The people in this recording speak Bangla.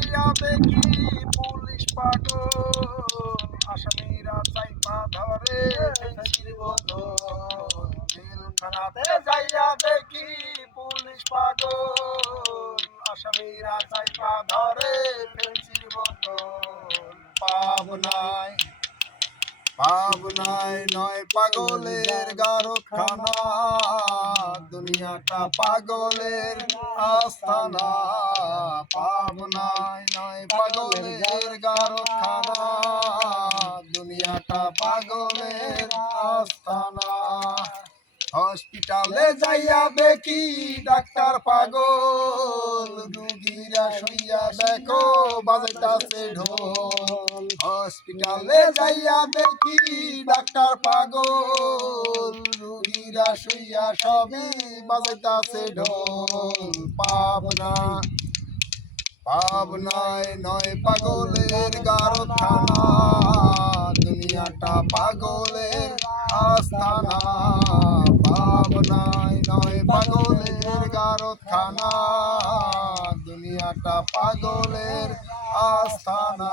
যাইয়া দেখি পুলিশ পাগল আসামিরা চাইপা ধরে ফেন্সির বোতল জেলখানাতে যাইয়া দেখি পুলিশ পাগল আসামিরা চাইপা ধরে ফেন্সির বোতল পাবনায় পাবনায় নয় পাগলের গারখানা দুনিয়াটা পাগলের আস্তানা পাবনায় নয় পাগলের গারখানা দুনিয়াটা পাগলের আস্তানা হসপিটালে যাইয়া দেখি ডাক্তার পাগল রুগীরা শুইয়া দেখো বাজাইতাছে ঢোল হসপিটালে যাইয়া দেখি ডাক্তার পাগল রুগীরা শুইয়া সবই বাজাইতাছে ঢোল পাবনায় নয় পাগলের গারখানা দুনিয়াটা পাগলের আস্তানা পাবনায় নয় পাগলের গারখানা দুনিয়াটা পাগলের আস্তানা।